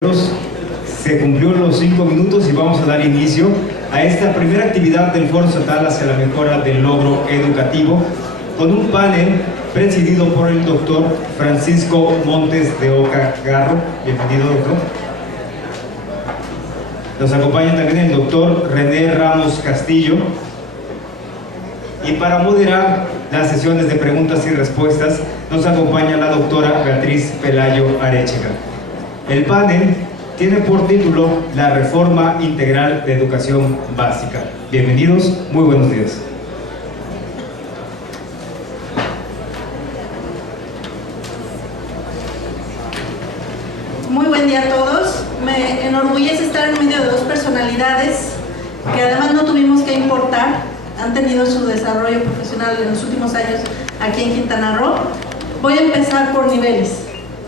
Se cumplió los 5 minutos y vamos a dar inicio a esta primera actividad del Foro Estatal hacia la mejora del logro educativo con un panel presidido por el doctor Francisco Montes de Oca Garro. Bienvenido, doctor. Nos acompaña también el doctor René Ramos Castillo. Y para moderar las sesiones de preguntas y respuestas nos acompaña la doctora Beatriz Pelayo Arechiga. El panel tiene por título La Reforma Integral de Educación Básica. Bienvenidos, muy buenos días. Muy buen día a todos. Me enorgullece estar en medio de dos personalidades que además no tuvimos que importar, han tenido su desarrollo profesional en los últimos años aquí en Quintana Roo. Voy a empezar por niveles.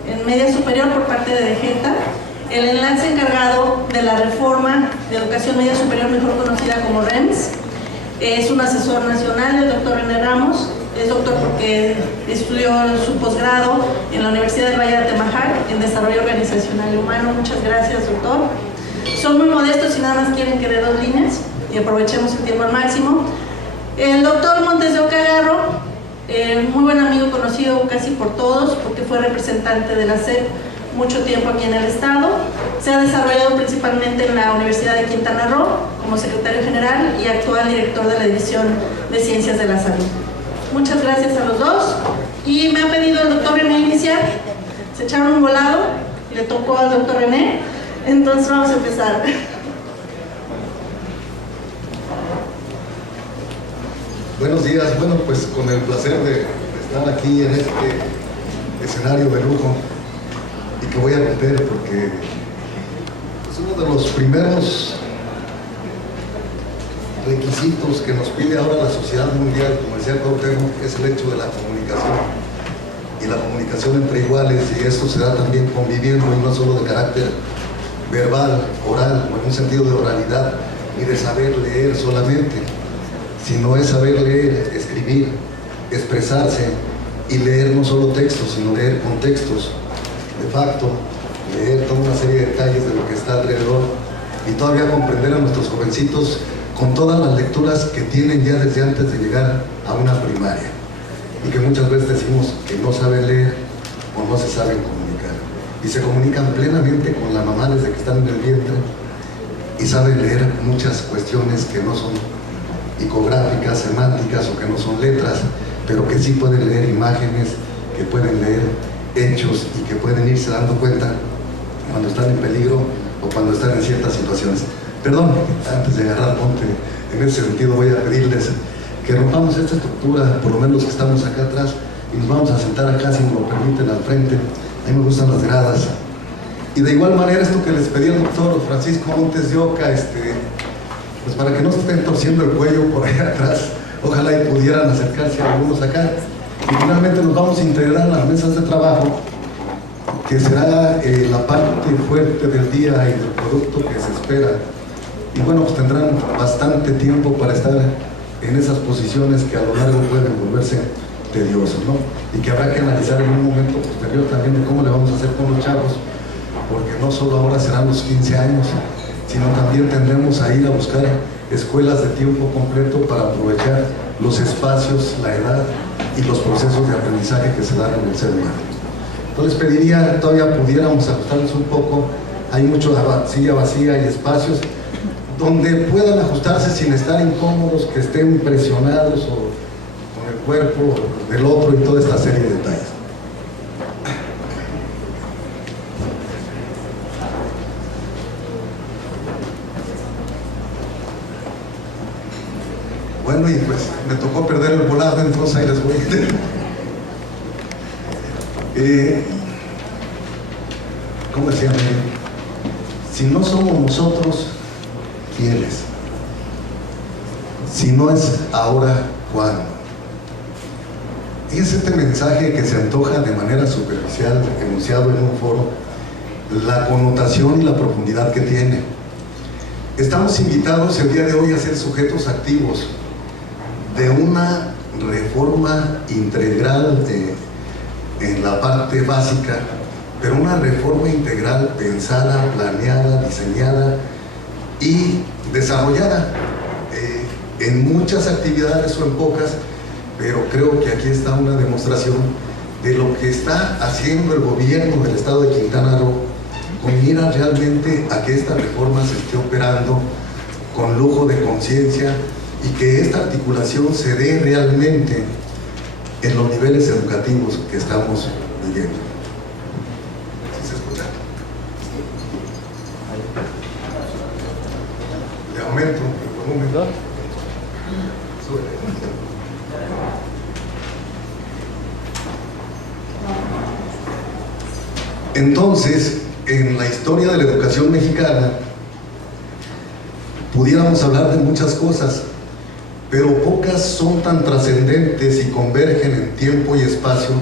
En media superior por parte de DGETA, el enlace encargado de la reforma de educación media superior, mejor conocida como REMS, es un asesor nacional, el doctor René Ramos. Es doctor porque estudió su posgrado en la Universidad del Valle de Atemajac en desarrollo organizacional y humano. Muchas gracias, doctor. Son muy modestos y nada más quieren que dé 2 líneas y aprovechemos el tiempo al máximo. El doctor Montes de Oca Garro, muy buen amigo, conocido casi por todos porque fue representante de la SEP mucho tiempo aquí en el estado. Se ha desarrollado principalmente en la Universidad de Quintana Roo como secretario general y actual director de la División de Ciencias de la Salud. Muchas gracias a los dos. Y me ha pedido el doctor René iniciar. Se echaron un volado y le tocó al doctor René. Entonces vamos a empezar. Buenos días. Bueno, pues con el placer de estar aquí en este escenario de lujo y que voy a romper porque es uno de los primeros requisitos que nos pide ahora la sociedad mundial, como decía Cuauhtémoc, es el hecho de la comunicación y la comunicación entre iguales, y esto se da también conviviendo y no solo de carácter verbal, oral o en un sentido de oralidad y de saber leer solamente, sino es saber leer, escribir, expresarse y leer no solo textos, sino leer contextos, de facto, leer toda una serie de detalles de lo que está alrededor y todavía comprender a nuestros jovencitos con todas las lecturas que tienen ya desde antes de llegar a una primaria y que muchas veces decimos que no saben leer o no se saben comunicar y se comunican plenamente con la mamá desde que están en el vientre y saben leer muchas cuestiones que no son icográficas, semánticas o que no son letras, pero que sí pueden leer imágenes, que pueden leer hechos y que pueden irse dando cuenta cuando están en peligro o cuando están en ciertas situaciones. Perdón, antes de agarrar monte, en ese sentido voy a pedirles que rompamos esta estructura, por lo menos los que estamos acá atrás, y nos vamos a sentar acá, si me lo permiten, al frente. A mí me gustan las gradas. Y de igual manera, esto que les pedí al doctor Francisco Montes de Oca, pues para que no se estén torciendo el cuello por allá atrás, ojalá y pudieran acercarse a algunos acá. Y finalmente nos vamos a integrar en las mesas de trabajo, que será la parte fuerte del día y del producto que se espera. Y bueno, pues tendrán bastante tiempo para estar en esas posiciones que a lo largo pueden volverse tediosos, ¿no? Y que habrá que analizar en un momento posterior también de cómo le vamos a hacer con los chavos, porque no solo ahora serán los 15 años, sino también tendremos a ir a buscar escuelas de tiempo completo para aprovechar los espacios, la edad y los procesos de aprendizaje que se dan en el ser humano. Entonces pediría, todavía pudiéramos ajustarnos un poco, hay mucho silla vacía y espacios donde puedan ajustarse sin estar incómodos, que estén presionados o con el cuerpo del otro y toda esta serie de detalles. Bueno, y pues me tocó perder el volado, entonces ahí les voy. ¿Cómo decía? Si no somos nosotros, ¿quiénes? Si no es ahora, ¿cuándo? Y es este mensaje que se antoja de manera superficial, enunciado en un foro, la connotación y la profundidad que tiene. Estamos invitados el día de hoy a ser sujetos activos de una reforma integral en la parte básica pero una reforma integral pensada, planeada, diseñada y desarrollada en muchas actividades o en pocas, pero creo que aquí está una demostración de lo que está haciendo el gobierno del estado de Quintana Roo con mira realmente a que esta reforma se esté operando con lujo de conciencia y que esta articulación se dé realmente en los niveles educativos que estamos viviendo. ¿Sí se escucha? Le aumento el volumen. Súbele. Entonces, en la historia de la educación mexicana, pudiéramos hablar de muchas cosas, pero pocas son tan trascendentes y convergen en tiempo y espacio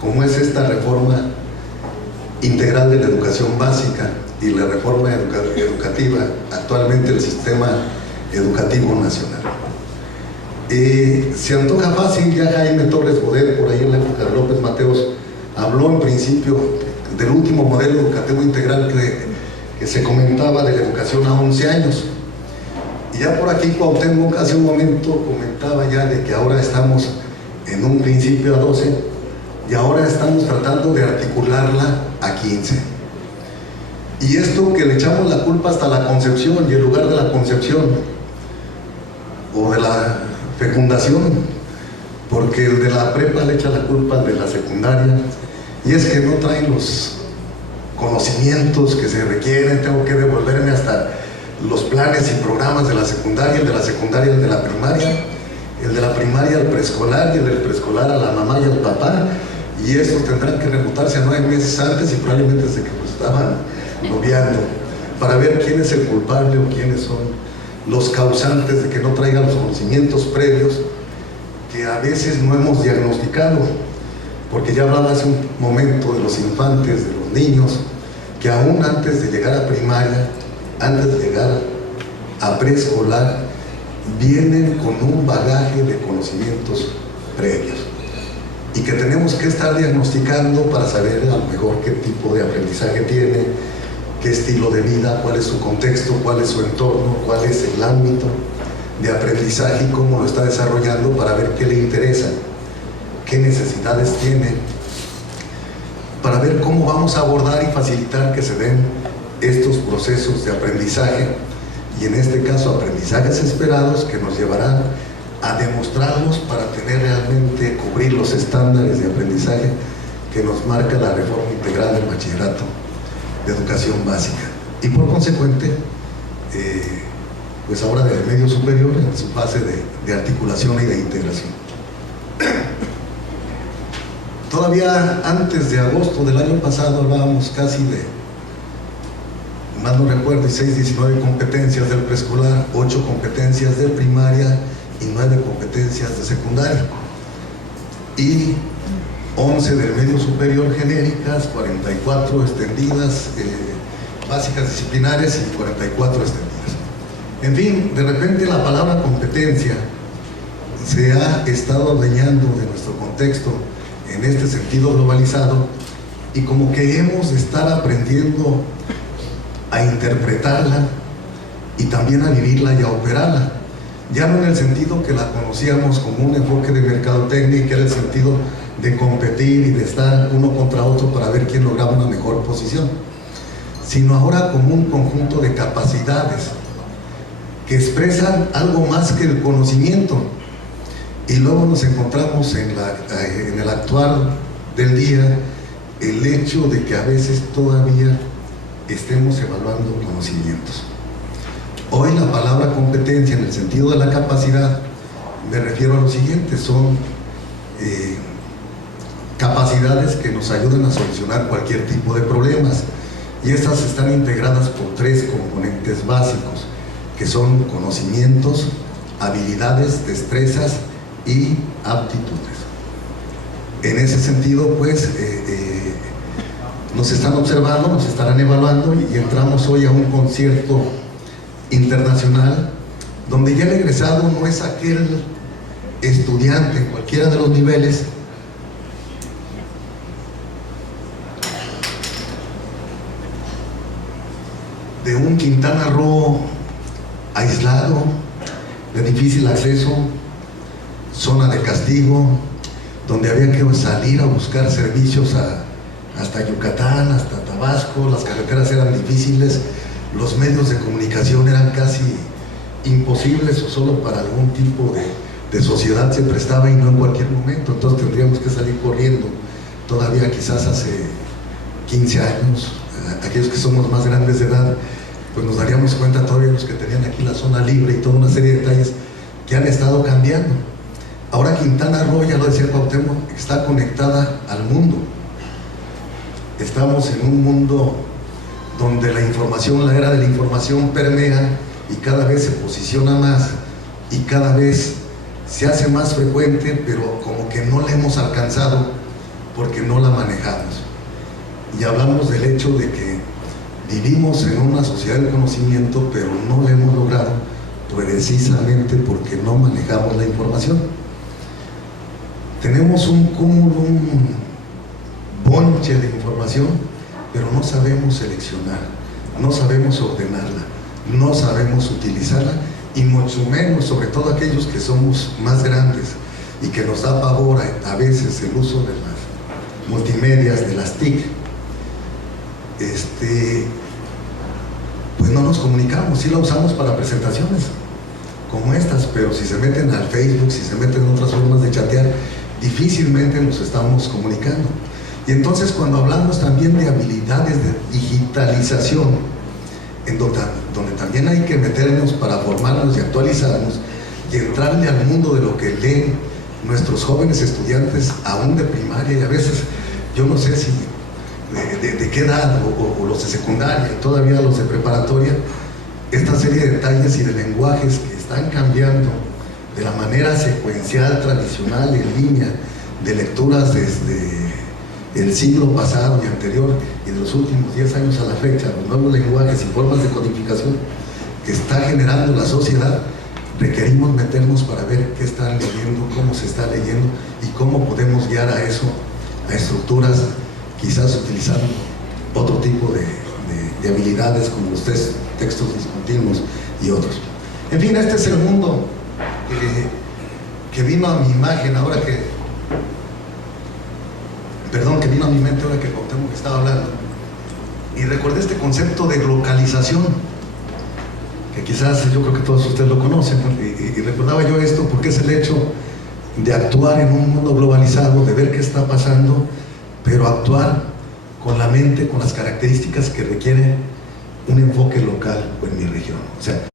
como es esta reforma integral de la educación básica y la reforma educativa actualmente del sistema educativo nacional. Se antoja fácil, ya Jaime Torres Bodet, por ahí en la época de López Mateos, habló en principio del último modelo educativo integral que se comentaba de la educación a 11 años. Y ya por aquí Cuauhtémoc hace un momento comentaba ya de que ahora estamos en un principio a 12 y ahora estamos tratando de articularla a 15. Y esto que le echamos la culpa hasta la concepción y en lugar de la concepción o de la fecundación, porque el de la prepa le echa la culpa al de la secundaria, y es que no traen los conocimientos que se requieren, tengo que devolverme hasta los planes y programas de la secundaria, el de la secundaria al de la primaria, el de la primaria al preescolar y el del preescolar a la mamá y al papá, y estos tendrán que remontarse a 9 meses antes y probablemente desde que los estaban noviando, para ver quién es el culpable o quiénes son los causantes de que no traigan los conocimientos previos que a veces no hemos diagnosticado, porque ya hablaba hace un momento de los infantes, de los niños, que aún antes de llegar a primaria, antes de llegar a preescolar, vienen con un bagaje de conocimientos previos y que tenemos que estar diagnosticando para saber a lo mejor qué tipo de aprendizaje tiene, qué estilo de vida, cuál es su contexto, cuál es su entorno, cuál es el ámbito de aprendizaje y cómo lo está desarrollando, para ver qué le interesa, qué necesidades tiene, para ver cómo vamos a abordar y facilitar que se den estos procesos de aprendizaje, y en este caso aprendizajes esperados que nos llevarán a demostrarlos para tener realmente, cubrir los estándares de aprendizaje que nos marca la reforma integral del bachillerato de educación básica, y por consecuente pues ahora del medio superior en su fase de articulación y de integración. Todavía antes de agosto del año pasado hablábamos casi de, más no recuerdo, 16, 19 competencias del preescolar, 8 competencias de primaria y 9 competencias de secundaria, y 11 del medio superior genéricas, 44 extendidas, básicas disciplinares y 44 extendidas. En fin, de repente la palabra competencia se ha estado adueñando de nuestro contexto en este sentido globalizado, y como que hemos de estar aprendiendo a interpretarla y también a vivirla y a operarla, ya no en el sentido que la conocíamos como un enfoque de mercadotecnia, que era el sentido de competir y de estar uno contra otro para ver quién lograba una mejor posición, sino ahora como un conjunto de capacidades que expresan algo más que el conocimiento. Y luego nos encontramos en el actuar del día el hecho de que a veces todavía estemos evaluando conocimientos. Hoy la palabra competencia en el sentido de la capacidad, me refiero a lo siguiente, son capacidades que nos ayudan a solucionar cualquier tipo de problemas, y estas están integradas por 3 componentes básicos, que son conocimientos, habilidades, destrezas y aptitudes. En ese sentido, pues, nos están observando, nos estarán evaluando, y entramos hoy a un concierto internacional donde ya el egresado no es aquel estudiante en cualquiera de los niveles de un Quintana Roo aislado, de difícil acceso, zona de castigo, donde había que salir a buscar servicios hasta Yucatán, hasta Tabasco, las carreteras eran difíciles, los medios de comunicación eran casi imposibles o solo para algún tipo de sociedad se prestaba y no en cualquier momento, entonces tendríamos que salir corriendo. Todavía quizás hace 15 años, aquellos que somos más grandes de edad, pues nos daríamos cuenta todavía los que tenían aquí la zona libre y toda una serie de detalles que han estado cambiando. Ahora Quintana Roo, ya lo decía Cuauhtémoc, está conectada al mundo. Estamos en un mundo donde la información, la era de la información permea y cada vez se posiciona más y cada vez se hace más frecuente, pero como que no la hemos alcanzado porque no la manejamos. Y hablamos del hecho de que vivimos en una sociedad del conocimiento, pero no la hemos logrado precisamente porque no manejamos la información. Tenemos un cúmulo, un bonche de información, pero no sabemos seleccionar, no sabemos ordenarla, no sabemos utilizarla, y mucho menos, sobre todo aquellos que somos más grandes y que nos da pavor a veces el uso de las multimedias, de las TIC, pues no nos comunicamos, sí la usamos para presentaciones como estas, pero si se meten al Facebook, si se meten en otras formas de chatear, difícilmente nos estamos comunicando. Y entonces cuando hablamos también de habilidades de digitalización, en donde también hay que meternos para formarnos y actualizarnos y entrarle al mundo de lo que leen nuestros jóvenes estudiantes aún de primaria, y a veces yo no sé si de qué edad, o los de secundaria y todavía los de preparatoria, esta serie de detalles y de lenguajes que están cambiando de la manera secuencial, tradicional, en línea, de lecturas desde el siglo pasado y anterior y de los últimos 10 años a la fecha, los nuevos lenguajes y formas de codificación que está generando la sociedad, requerimos meternos para ver qué están leyendo, cómo se está leyendo y cómo podemos guiar a eso, a estructuras, quizás utilizando otro tipo de habilidades como los textos discontinuos y otros. En fin, este es el mundo que vino a mi imagen ahora que vino a mi mente ahora que Cuauhtémoc estaba hablando, y recordé este concepto de localización que quizás yo creo que todos ustedes lo conocen, y recordaba yo esto porque es el hecho de actuar en un mundo globalizado, de ver qué está pasando, pero actuar con la mente, con las características que requieren un enfoque local o en mi región. O sea,